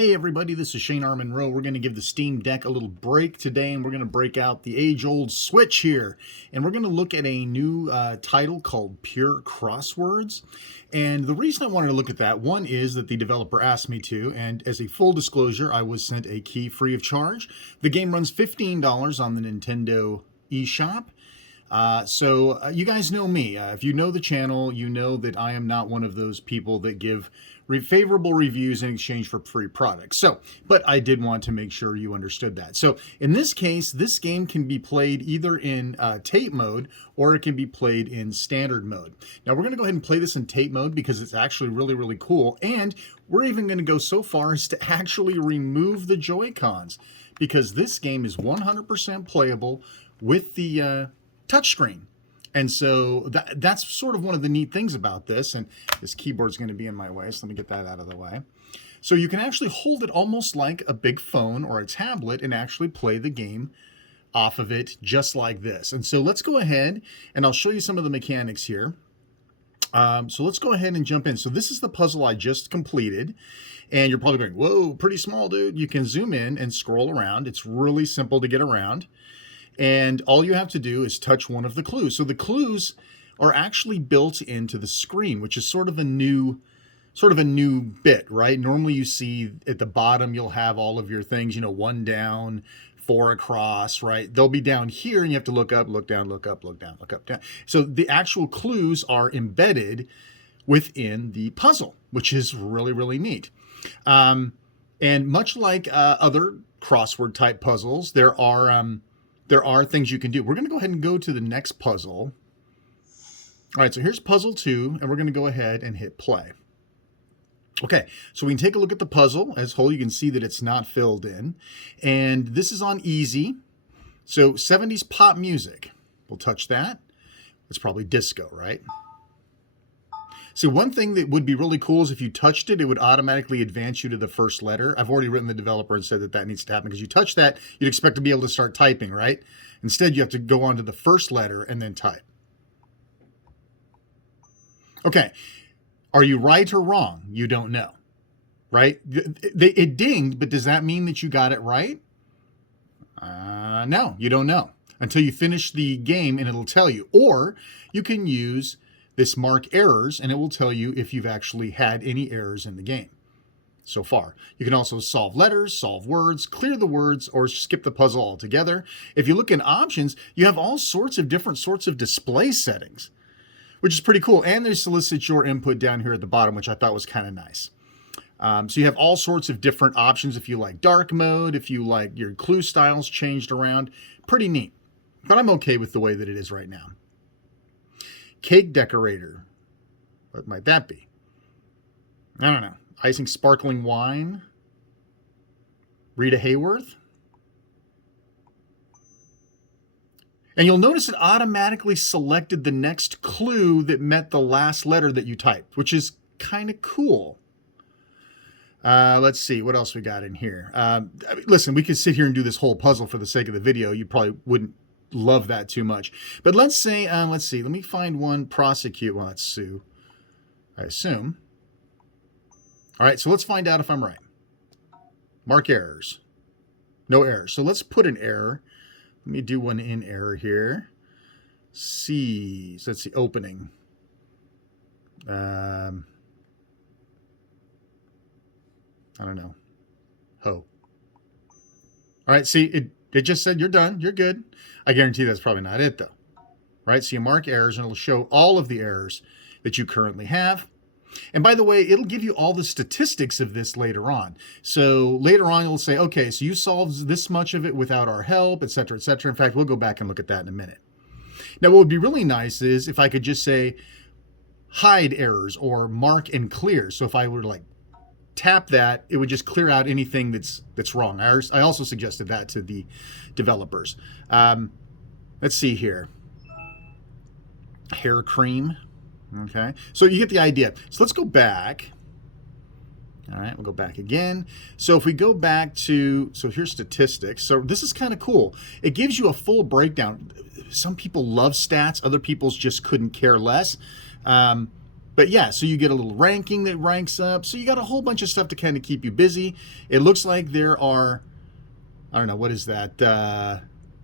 Hey everybody, this is Shane R. Monroe. We're going to give the Steam Deck a little break today, and we're going to break out the age-old Switch here. And we're going to look at a new title called Pure Crosswords. And the reason I wanted to look at that, one is that the developer asked me to, and as a full disclosure, I was sent a key free of charge. The game runs $15 on the Nintendo eShop. So you guys know me. If you know the channel, you know that I am not one of those people that give favorable reviews in exchange for free products. So, but I did want to make sure you understood that. So in this case, this game can be played either in tape mode or it can be played in standard mode. Now we're going to go ahead and play this in tape mode because it's actually really, really cool. And we're even going to go so far as to actually remove the Joy-Cons because this game is 100% playable with the touchscreen. And so that's sort of one of the neat things about this. And this keyboard's going to be in my way, so let me get that out of the way. So you can actually hold it almost like a big phone or a tablet and actually play the game off of it just like this. And so let's go ahead and I'll show you some of the mechanics here. So let's go ahead and jump in. So this is the puzzle I just completed. And you're probably going, whoa, pretty small, dude. You can zoom in and scroll around. It's really simple to get around. And all you have to do is touch one of the clues. So the clues are actually built into the screen, which is sort of a new bit, right? Normally you see at the bottom, you'll have all of your things, you know, 1 down, 4 across, right? They'll be down here and you have to look up, look down, look up, look down, look up, down. So the actual clues are embedded within the puzzle, which is really, really neat. And much like other crossword type puzzles, there are things you can do. We're going to go ahead and go to the next puzzle. All right, so here's puzzle 2, and we're going to go ahead and hit play. Okay, so we can take a look at the puzzle as a whole. You can see that it's not filled in. And this is on easy. So 70s pop music. We'll touch that. It's probably disco, right? So one thing that would be really cool is if you touched it, it would automatically advance you to the first letter. I've already written the developer and said that that needs to happen because you touch that, you'd expect to be able to start typing, right? Instead, you have to go on to the first letter and then type. Okay, are you right or wrong? You don't know, right? It dinged, but does that mean that you got it right? No, you don't know until you finish the game and it'll tell you. Or you can use this mark errors, and it will tell you if you've actually had any errors in the game so far. You can also solve letters, solve words, clear the words, or skip the puzzle altogether. If you look in options, you have all sorts of different sorts of display settings, which is pretty cool. And they solicit your input down here at the bottom, which I thought was kind of nice. So you have all sorts of different options if you like dark mode, if you like your clue styles changed around. Pretty neat. But I'm okay with the way that it is right now. Cake decorator. What might that be? I don't know. Icing sparkling wine. Rita Hayworth. And you'll notice it automatically selected the next clue that met the last letter that you typed, which is kind of cool. Let's see what else we got in here. Listen, we could sit here and do this whole puzzle for the sake of the video. You probably wouldn't love that too much. But let's say, let's see, let me find one. Prosecute. Well, that's sue, I assume. All right, so let's find out if I'm right. Mark errors. No errors. So let's put an error. Let me do one in error here. C. So let's see, opening. I don't know. Ho. All right, see, it just said you're done, you're good. I guarantee that's probably not it though. Right, so you mark errors and it'll show all of the errors that you currently have. And by the way, it'll give you all the statistics of this later on. So later on, it'll say, okay, so you solved this much of it without our help, et cetera, et cetera. In fact, we'll go back and look at that in a minute. Now, what would be really nice is if I could just say hide errors or mark and clear. So if I were to like tap that, it would just clear out anything that's wrong. I also suggested that to the developers. Let's see here. Hair cream. Okay, so you get the idea. So let's go back. All right, we'll go back again. So if we go back to, so here's statistics. So this is kind of cool. It gives you a full breakdown. Some people love stats. Other people's just couldn't care less. But But yeah, so you get a little ranking that ranks up. So you got a whole bunch of stuff to kind of keep you busy. It looks like there are, I don't know, what is that?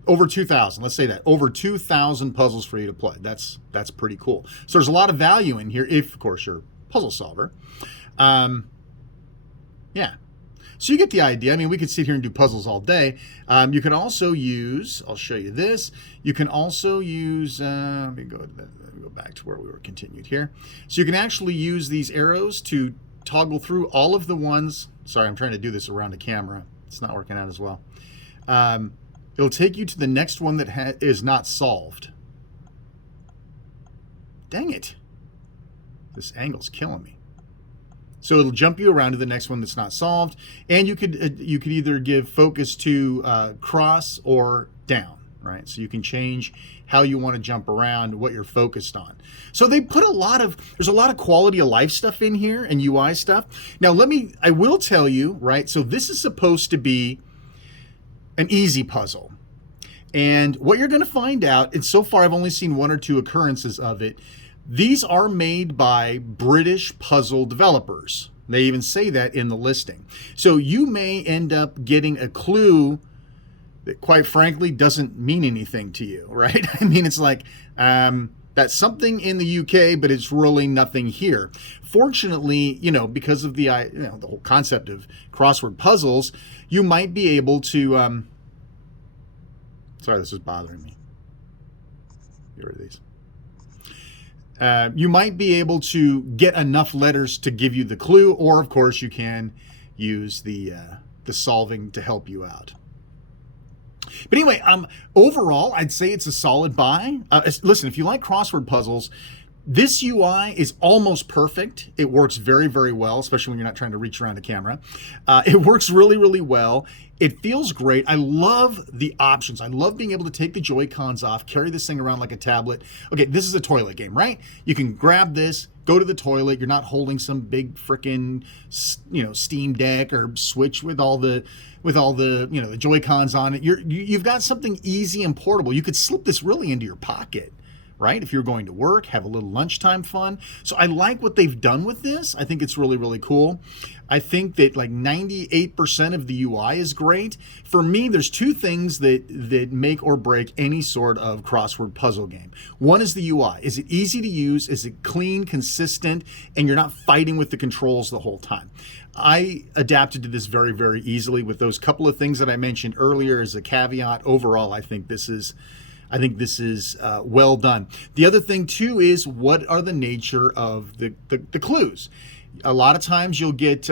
Over 2,000, let's say that. Over 2,000 puzzles for you to play. That's pretty cool. So there's a lot of value in here if, of course, you're a puzzle solver. Yeah. So you get the idea. I mean, we could sit here and do puzzles all day. You can also use, I'll show you this. You can also use, let me go back to where we were continued here. So you can actually use these arrows to toggle through all of the ones. Sorry, I'm trying to do this around the camera. It's not working out as well. It'll take you to the next one that is not solved. Dang it. This angle's killing me. So it'll jump you around to the next one that's not solved, and you could either give focus to cross or down, right? So you can change how you want to jump around, what you're focused on. So they put there's a lot of quality of life stuff in here and UI stuff. Now I will tell you, right? So this is supposed to be an easy puzzle, and what you're going to find out, and so far I've only seen 1 or 2 occurrences of it. These are made by British puzzle developers. They even say that in the listing. So you may end up getting a clue that, quite frankly, doesn't mean anything to you, right? I mean, it's like, that's something in the UK, but it's really nothing here. Fortunately, because of the the whole concept of crossword puzzles, you might be able to, sorry, this is bothering me. Get rid of these. You might be able to get enough letters to give you the clue, or of course you can use the solving to help you out. But anyway, overall, I'd say it's a solid buy. Listen, if you like crossword puzzles, this UI is almost perfect. It works very, very well, especially when you're not trying to reach around the camera. It works really, really well. It feels great. I love the options. I love being able to take the Joy-Cons off, carry this thing around like a tablet. Okay, this is a toilet game, right? You can grab this, go to the toilet. You're not holding some big frickin', Steam Deck or Switch with all the the Joy-Cons on it. You've got something easy and portable. You could slip this really into your pocket, right? If you're going to work, have a little lunchtime fun. So I like what they've done with this. I think it's really, really cool. I think that like 98% of the UI is great. For me, there's 2 things that make or break any sort of crossword puzzle game. One is the UI. Is it easy to use? Is it clean, consistent, and you're not fighting with the controls the whole time? I adapted to this very, very easily with those couple of things that I mentioned earlier as a caveat. Overall, I think this is well done. The other thing too is, what are the nature of the clues? A lot of times you'll get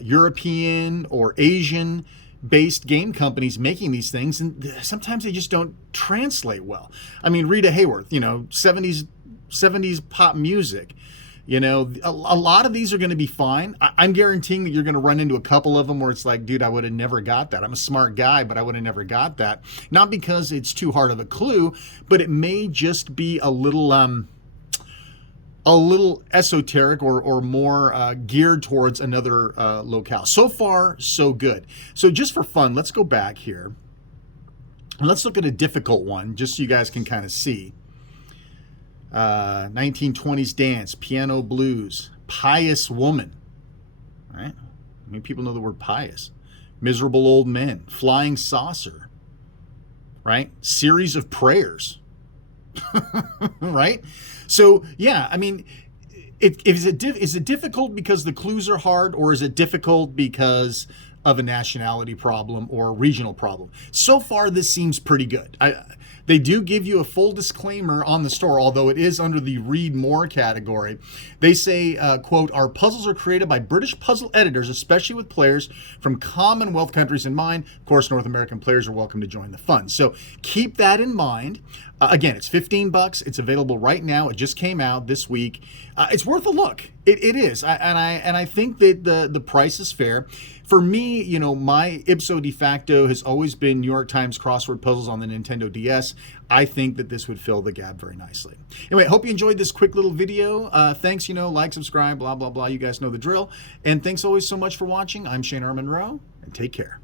European or Asian based game companies making these things, and sometimes they just don't translate well. I mean, Rita Hayworth, 70s pop music. A lot of these are going to be fine. I'm guaranteeing that you're going to run into a couple of them where it's like, dude, I would have never got that. I'm a smart guy, but I would have never got that. Not because it's too hard of a clue, but it may just be a little esoteric or more geared towards another locale. So far, so good. So just for fun, let's go back here and let's look at a difficult one, just so you guys can kind of see. 1920s dance, piano blues, pious woman, right? I mean, people know the word pious. Miserable old men, flying saucer, right? Series of prayers, right? So yeah, I mean, is it difficult because the clues are hard, or is it difficult because of a nationality problem or a regional problem? So far, this seems pretty good. They do give you a full disclaimer on the store, although it is under the read more category. They say, quote, "Our puzzles are created by British puzzle editors, especially with players from Commonwealth countries in mind. Of course, North American players are welcome to join the fun." So keep that in mind. Again, it's $15. It's available right now. It just came out this week. It's worth a look. It is, and I think that the price is fair. For me, my ipso de facto has always been New York Times crossword puzzles on the Nintendo DS. I think that this would fill the gap very nicely. Anyway, hope you enjoyed this quick little video. Thanks, like, subscribe, blah, blah, blah. You guys know the drill. And thanks always so much for watching. I'm Shane R. Monroe, and take care.